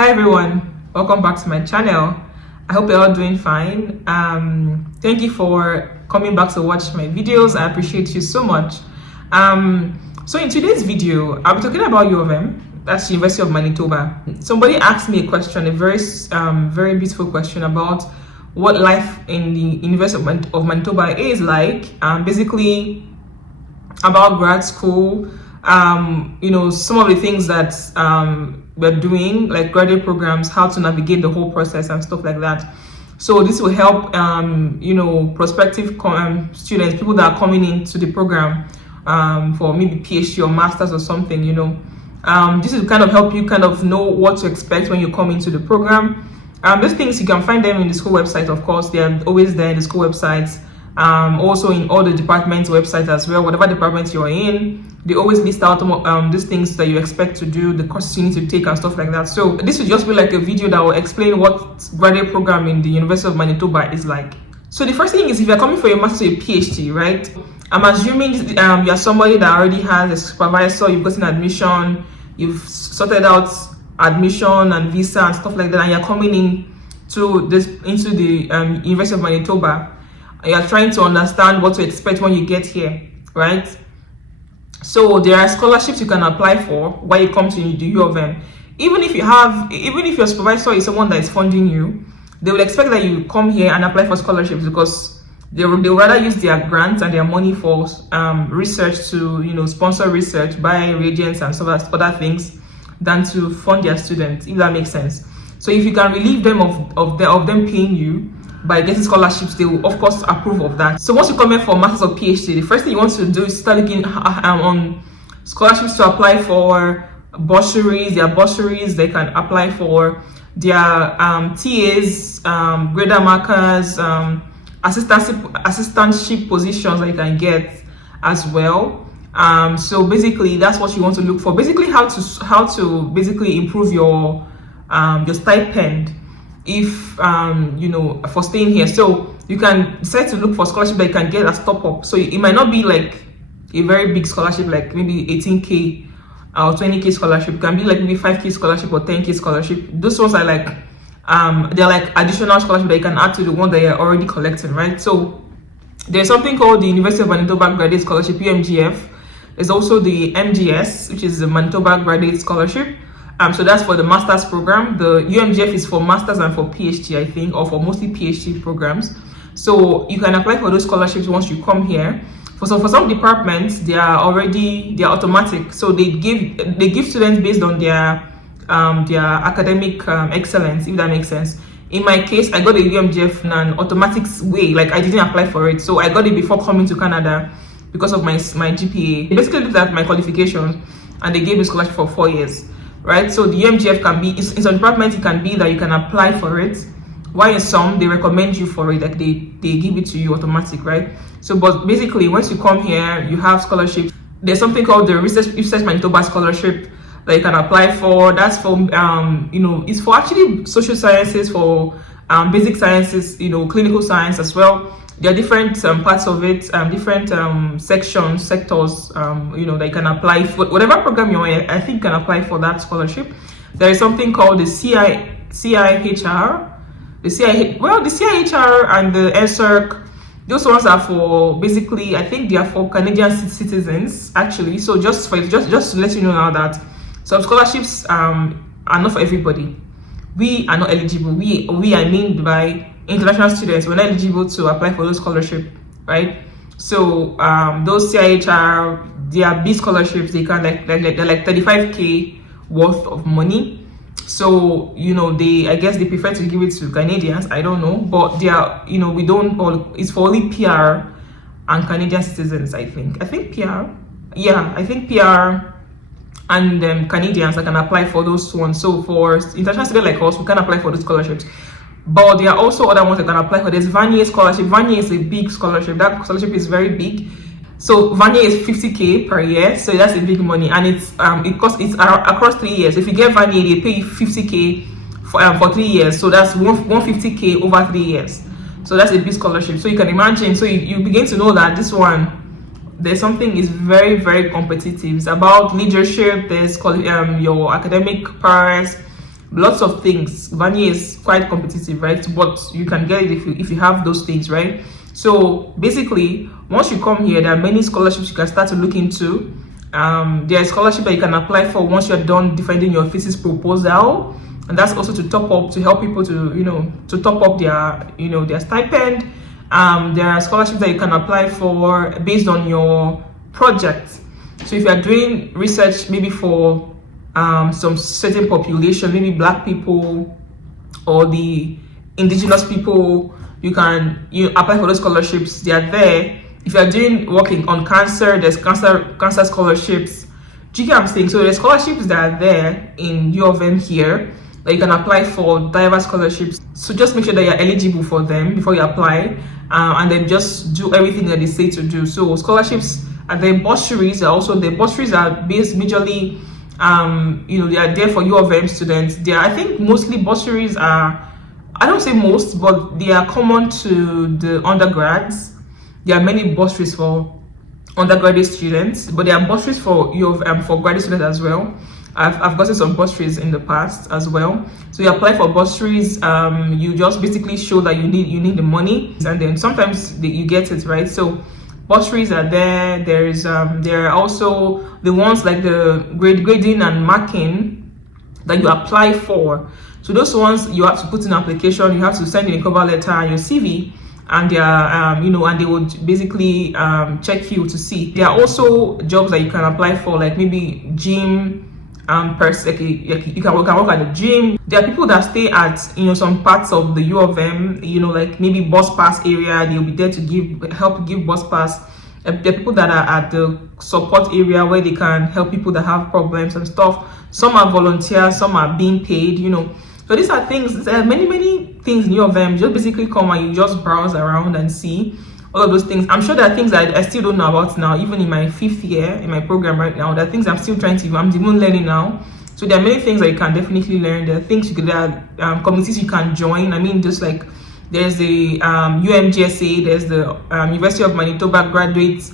Hi everyone, welcome back to my channel. I hope you're all doing fine. Thank you for coming back to watch my videos. I appreciate you so much. So in today's video, I'll be talking about U of M, that's the University of Manitoba. Somebody asked me a question, a very beautiful question about what life in the University of Manitoba is like, basically about grad school, some of the things that we're doing, like graduate programs, how to navigate the whole process and stuff like that. So this will help prospective students, people that are coming into the program for maybe PhD or masters or something. This will kind of help you kind of know what to expect when you come into the program. These things you can find them in the school website. Of course, they are always there in the school websites. Also in all the departments' websites as well. Whatever department you're in, they always list out these things that you expect to do, the courses you need to take and stuff like that. So this will just be like a video that will explain what graduate program in the University of Manitoba is like. So the first thing is, if you're coming for your master's or a PhD, right? I'm assuming you're somebody that already has a supervisor, you've gotten admission, you've sorted out admission and visa and stuff like that, and you're coming into the University of Manitoba. You are trying to understand what to expect when you get here, right? So there are scholarships you can apply for while you come to the U of M. Even if your supervisor is someone that is funding you, they will expect that you come here and apply for scholarships, because they would rather use their grants and their money for research, to sponsor research, buy reagents and other things, than to fund their students, if that makes sense. So if you can relieve them of them paying you by getting scholarships, they will of course approve of that. So once you come here for masters or PhD, the first thing you want to do is start looking on scholarships to apply for bursaries. There are bursaries they can apply for. There are TAs, grader markers, assistantship positions that you can get as well. So basically that's what you want to look for. Basically how to basically improve your stipend if for staying here. So you can decide to look for scholarship that you can get as top up. So it might not be like a very big scholarship, like maybe 18k or 20k scholarship. It can be like maybe 5k scholarship or 10k scholarship. Those ones are like they're like additional scholarship that you can add to the one that you're already collecting, right? So there's something called the University of Manitoba Graduate Scholarship, UMGF. There's also the MGS, which is the Manitoba Graduate Scholarship. So that's for the master's program. The UMGF is for masters and for PhD, I think, or for mostly PhD programs. So you can apply for those scholarships once you come here. For some departments, they are automatic. So they give students based on their academic excellence, if that makes sense. In my case, I got a UMGF in an automatic way. Like, I didn't apply for it, so I got it before coming to Canada because of my GPA. They basically looked at my qualifications and they gave me scholarship for 4 years. Right, so the UMGF can be, in some departments it can be that you can apply for it, while in some they recommend you for it, like they give it to you automatic, right? So but basically once you come here, you have scholarships. There's something called the Research Manitoba Scholarship that you can apply for. That's for it's for actually social sciences, for basic sciences, clinical science as well. There are different parts of it, different sectors, that you can apply for. Whatever program you're in, I think you can apply for that scholarship. There is something called the CIHR. The CIHR and the NSERC, those ones are for, basically, I think they are for Canadian citizens, actually. So just to let you know now that some scholarships are not for everybody. We are not eligible. We I mean by international students, we're not eligible to apply for those scholarships, right? So those CIHR, they are big scholarships. They can they're like 35k worth of money. So I guess they prefer to give it to Canadians. I don't know, but they are we don't all. It's for only PR and Canadian citizens. I think PR. Yeah, I think PR and Canadians that can apply for those ones. So for international students like us, we can apply for those scholarships. But there are also other ones that can apply for. There's Vanier scholarship. Vanier is a big scholarship. That scholarship is very big. So Vanier is 50k per year. So that's a big money, and it's across 3 years. If you get Vanier, they pay you 50k for 3 years. So that's 150k over 3 years. So that's a big scholarship. So you can imagine. So you begin to know that this one, there's something is very, very competitive. It's about leadership. There's your academic prowess. lots of things. Vanier is quite competitive, right? But you can get it if you have those things, right? So basically, once you come here, there are many scholarships you can start to look into. There are scholarships that you can apply for once you're done defending your thesis proposal, and that's also to top up, to help people to top up their stipend. There are scholarships that you can apply for based on your project. So if you are doing research maybe for some certain population, maybe Black people or the indigenous people, you apply for those scholarships. They are there. If you are working on cancer, there's cancer scholarships. Do you get what I'm saying? So there's scholarships that are there in U of M here that you can apply for, diverse scholarships. So just make sure that you're eligible for them before you apply, and then just do everything that they say to do. So scholarships, and then bursaries are also there. Bursaries are based majorly, they are there for U of M students. I think mostly bursaries are, I don't say most, but they are common to the undergrads. There are many bursaries for undergraduate students, but there are bursaries for for graduate students as well. I've gotten some bursaries in the past as well. So you apply for bursaries. You just basically show that you need the money, and then sometimes you get it, right? So bursaries are there. There are also the ones like the grading and marking that you apply for. So those ones you have to put in an application. You have to send in a cover letter and your CV. And they are, and they would basically check you to see. There are also jobs that you can apply for, like maybe gym, you can work at the gym. There are people that stay at some parts of the U of M, like maybe bus pass area. They'll be there to help give bus pass. There are people that are at the support area where they can help people that have problems and stuff. Some are volunteers, some are being paid. So these are things. There are many things in U of M. You just basically come and you just browse around and see all of those things. I'm sure there are things that I still don't know about now, even in my 5th year in my program right now. There are things I'm still I'm even learning now. So there are many things that you can definitely learn. There are things there are committees you can join. I mean, just like there's the UMGSA, there's the University of Manitoba Graduate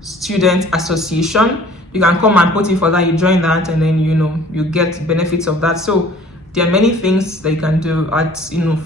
Student Association. You can come and put in for that. You join that, and then you get benefits of that. So there are many things that you can do in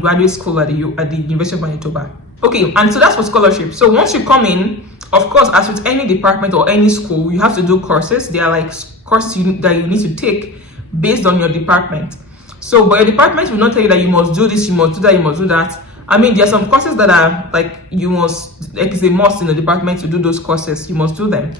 graduate school at the University of Manitoba. Okay, and so that's for scholarship. So once you come in, of course, as with any department or any school, you have to do courses. They are like courses that you need to take based on your department. So, but your department will not tell you that you must do this, you must do that, you must do that. I mean, there are some courses that are like it's a must in the department to do those courses. You must do them.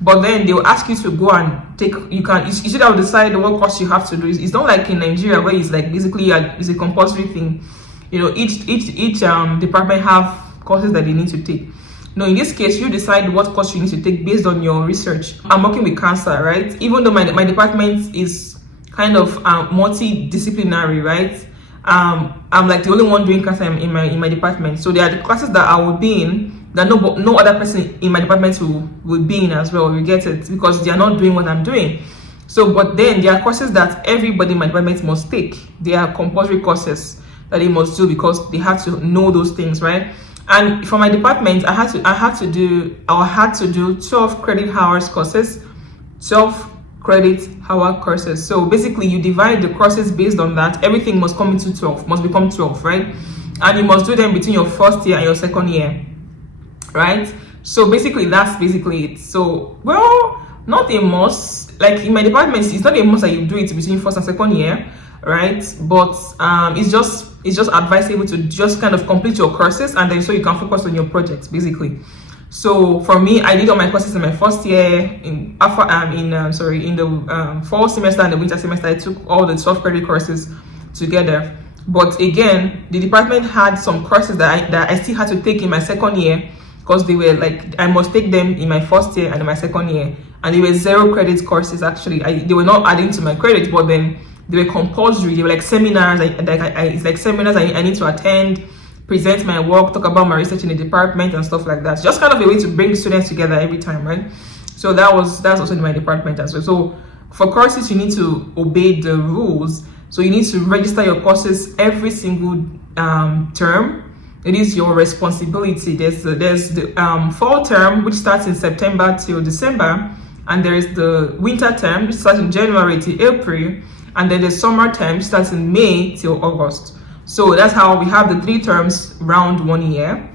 But then they will ask you to go and take. You should have decided what course you have to do. It's not like in Nigeria where it's like basically it's a compulsory thing. Each department have courses that they need to take. No, in this case, you decide what course you need to take based on your research. I'm working with cancer, right? Even though my department is kind of multidisciplinary, right? I'm like the only one doing cancer in my department. So there are the classes that I will be in that no other person in my department will be in as well. You get it? Because they are not doing what I'm doing. So, but then there are courses that everybody in my department must take. They are compulsory courses that they must do because they have to know those things, right? And for my department, I had to do 12 credit hours courses, 12 credit hour courses. So basically, you divide the courses based on that. Everything must become 12, right? And you must do them between your first year and your second year, right? So basically, that's it. So, well, not a must. Like in my department, it's not a must that you do it between first and second year, right? But it's just advisable to just kind of complete your courses, and then so you can focus on your projects, basically. So for me, I did all my courses in my first year. In the fall semester and the winter semester, I took all the 12 credit courses together. But again, the department had some courses that I still had to take in my second year because they were like I must take them in my first year and in my second year, and they were 0 credit courses. Actually, they were not adding to my credit, but then they were compulsory. They were like seminars. It's like seminars I need to attend, present my work, talk about my research in the department and stuff like that. Just kind of a way to bring students together every time, right? So that's also in my department as well. So for courses, you need to obey the rules. So you need to register your courses every single term. It is your responsibility. There's the fall term, which starts in September till December, and there is the winter term, which starts in January to April, and then the summer term starts in May till August. So that's how we have the 3 terms round 1 year.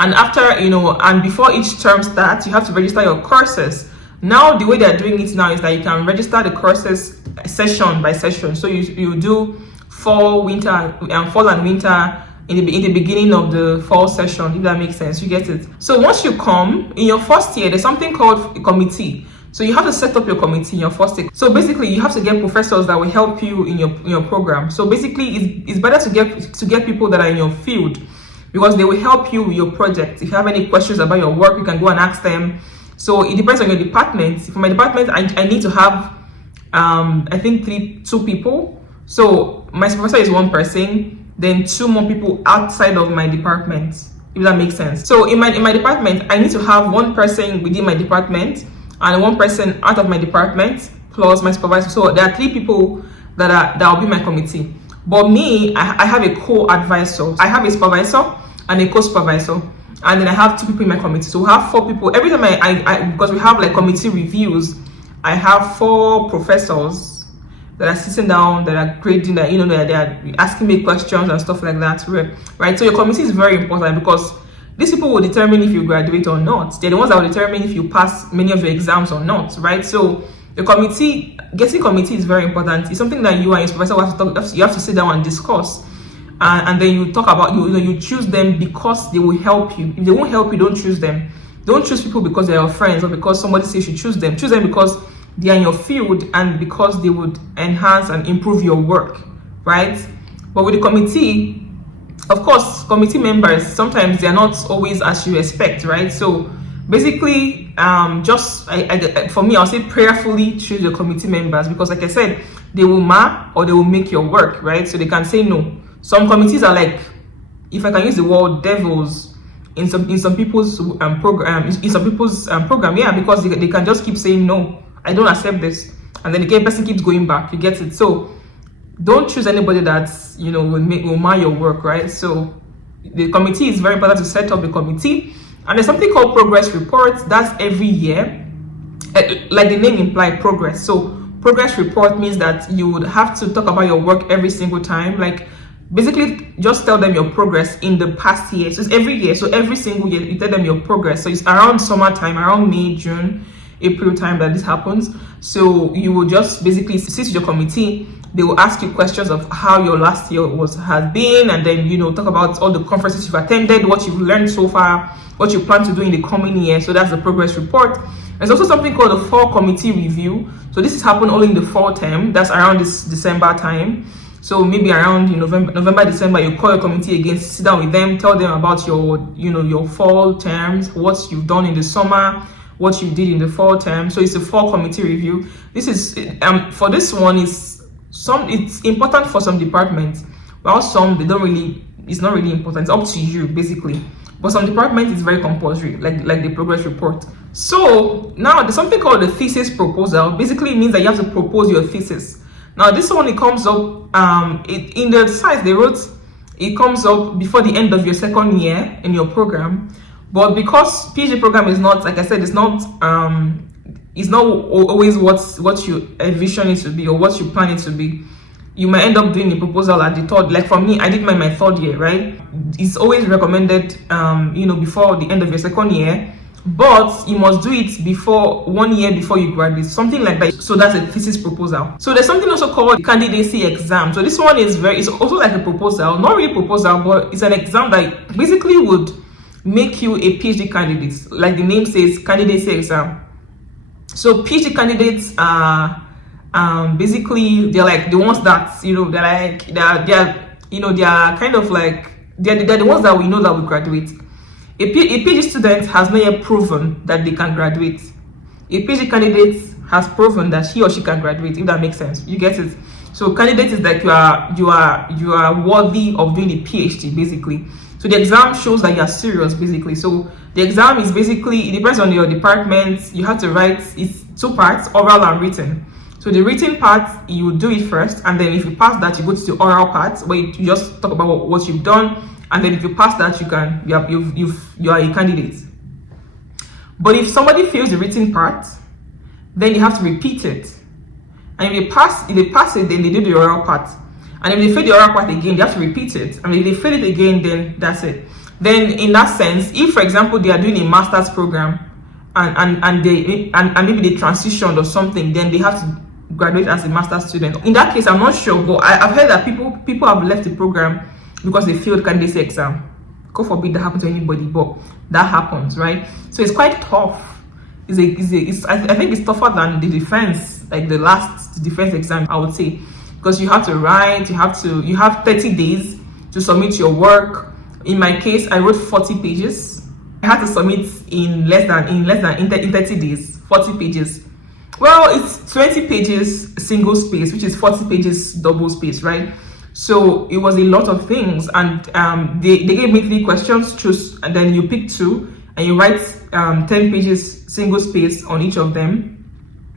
And after, and before each term starts, you have to register your courses. Now, the way they're doing it now is that you can register the courses session by session. So you do fall and winter in the beginning of the fall session, if that makes sense. You get it? So once you come, in your first year, there's something called a committee. So you have to set up your committee in your first year. So basically, you have to get professors that will help you in your program. So basically, it's better to get people that are in your field, because they will help you with your project. If you have any questions about your work, you can go and ask them. So it depends on your department. For my department, I need to have, I think 2 people. So my supervisor is 1 person, then 2 more people outside of my department, if that makes sense. So in my department, I need to have 1 person within my department and 1 person out of my department plus my supervisor. So there are 3 people that will be my committee. But me, I have a co-advisor. I have a supervisor and a co-supervisor, and then I have 2 people in my committee. So we have 4 people. Every time I because we have like committee reviews, I have 4 professors that are sitting down, that are grading, that they are asking me questions and stuff like that, right? So your committee is very important, because these people will determine if you graduate or not. They're the ones that will determine if you pass many of your exams or not, right? So the committee, getting committee is very important. It's something that you and your supervisor you have to sit down and discuss. And then you talk about, you choose them because they will help you. If they won't help you, don't choose them. Don't choose people because they're your friends or because somebody says you should choose them. Choose them because they are in your field and because they would enhance and improve your work, right? But with the committee, of course, committee members, sometimes they are not always as you expect, right? So basically, for me, I'll say prayerfully choose your committee members, because like I said, they will mar or they will make your work, right? So they can say no. Some committees are like, if I can use the word, devils in some people's program, yeah, because they can just keep saying no, I don't accept this, and then the person keeps going back. You get it? So don't choose anybody that's will mar your work, right? So the committee is very important to set up the committee. And there's something called progress reports. That's every year, like the name implies, progress. So progress report means that you would have to talk about your work every single time. Like basically just tell them your progress in the past year. So it's every year. So every single year you tell them your progress. So it's around summertime, around May, June, April time that this happens. So you will just basically sit with your committee. They will ask you questions of how your last year has been, and then talk about all the conferences you've attended, what you've learned so far, what you plan to do in the coming year. So that's the progress report. There's also something called the fall committee review. So this is happening only in the fall term. That's around this December time. So maybe around November, December, you call your committee again, sit down with them, tell them about your fall terms, what you've done in the summer, what you did in the fall term. So it's a fall committee review. This is for this one it's important for some departments, while some it's not really important. It's up to you basically. But some departments it's very compulsory, like the progress report. So now there's something called the thesis proposal. Basically it means that you have to propose your thesis. Now this one, it comes up in the site they wrote, it comes up before the end of your second year in your program. But because PhD program is not, like I said, it's not always what you envision it to be or what you plan it to be. You might end up doing a proposal at the 3rd. Like for me, I did my 3rd year, right? It's always recommended, before the end of your second year, but you must do it before 1 year before you graduate, something like that. So that's a thesis proposal. So there's something also called candidacy exam. So this one is it's also like a proposal, not really proposal, but it's an exam that basically would make you a PhD candidate. Like the name says, candidacy exam. So PhD candidates are basically they're like the ones that they're kind of like they're the ones that we know that will graduate. A PhD student has not yet proven that they can graduate. A PhD candidate has proven that he or she can graduate, if that makes sense. You get it? So candidate is like you are worthy of doing a PhD basically. So the exam shows that you are serious basically. So the exam is basically, it depends on your department. You have to write, it's 2 parts, oral and written. So the written part, you do it first, and then if you pass that, you go to the oral part where you just talk about what you've done, and then if you pass that, you are a candidate. But if somebody fails the written part, then they have to repeat it. And if they pass it, then they do the oral part. And if they fail the oral part again, they have to repeat it. And if they fail it again, then that's it. Then in that sense, if for example they are doing a master's program and maybe they transitioned or something, then they have to graduate as a master's student. In that case, I'm not sure, but I've heard that people have left the program because they failed candidacy exam. God forbid that happens to anybody, but that happens, right? So it's quite tough. I think it's tougher than the defense, like the last defense exam, I would say, because you have to write, you have 30 days to submit your work. In my case, I wrote 40 pages. I had to submit in 30 days, 40 pages. Well, it's 20 pages single space, which is 40 pages double space, right? So it was a lot of things, and they gave me 3 questions, choose, and then you pick 2, and you write 10 pages single space on each of them.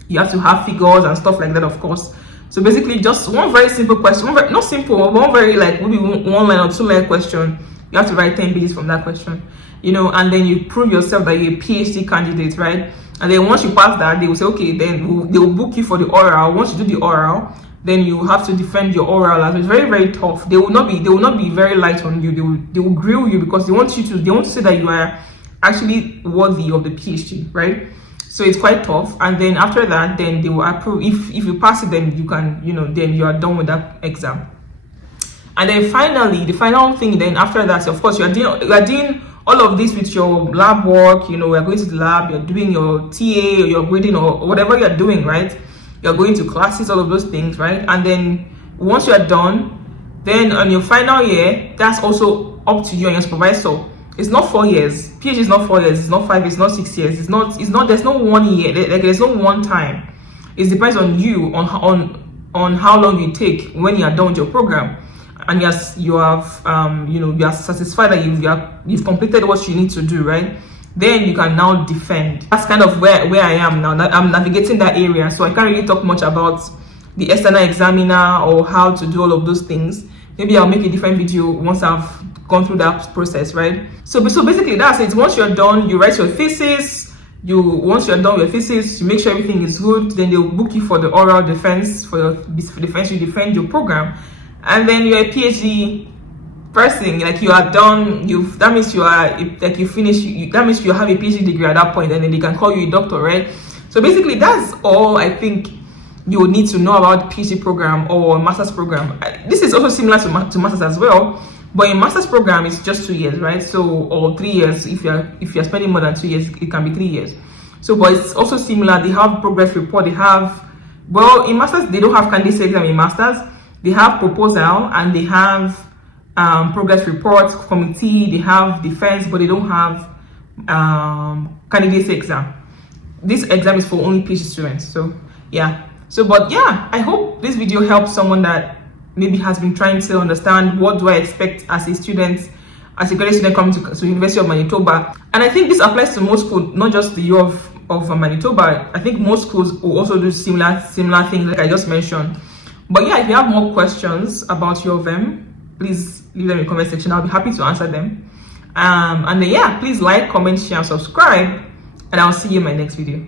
You have to have figures and stuff like that, of course. So basically, just one very simple question, not simple, but one very like maybe 1 line or 2 line question. You have to write 10 pages from that question, you know, and then you prove yourself that you're a PhD candidate, right? And then once you pass that, they will say, okay, then they will book you for the oral. Once you do the oral, then you have to defend your oral. It's very, very tough. They will not be very light on you. They will grill you because they want to say that you are actually worthy of the PhD, right? So it's quite tough. And then after that, then they will approve. If you pass it, then you can, you know, then you are done with that exam. And then finally, the final thing then after that, of course, you are doing all of this with your lab work. You know, we are going to the lab, you're doing your TA or your grading or whatever you're doing, right? You're going to classes, all of those things, right? And then once you're done, then on your final year, that's also up to you and your supervisor. It's not 4 years. PhD is not 4 years, it's not 5 years, it's not 6 years, it's not there's no 1 year, like there's no one time. It depends on you, on how long you take when you are done with your program. And yes, you have you are satisfied that you've completed what you need to do, right? Then you can now defend. That's kind of where I am now. I'm navigating that area, so I can't really talk much about the external examiner or how to do all of those things. Maybe I'll make a different video once I've gone through that process, right? So basically that's it. Once you're done, you write your thesis. Once you're done with your thesis, you make sure everything is good. Then they'll book you for the oral defense. For your defense, you defend your program. And then you're a PhD person, like you are done. That means you are like you finish. That means you have a PhD degree at that point, and then they can call you a doctor, right? So basically, that's all I think you would need to know about the PhD program or master's program. This is also similar to master's as well, but in master's program it's just 2 years, right? So or 3 years if you're spending more than 2 years, it can be 3 years. So, but it's also similar. They have progress report. They have in masters they don't have candidacy exam in masters. They have proposal and they have progress report committee. They have defense, but they don't have candidacy exam. This exam is for only PhD students. So yeah. But yeah, I hope this video helps someone that maybe has been trying to understand what do I expect as a student, as a graduate student coming to University of Manitoba. And I think this applies to most schools, not just the U of Manitoba. I think most schools will also do similar things like I just mentioned. But yeah, if you have more questions about your of them, please leave them in the comment section. I'll be happy to answer them. And then yeah, please like, comment, share, and subscribe. And I'll see you in my next video.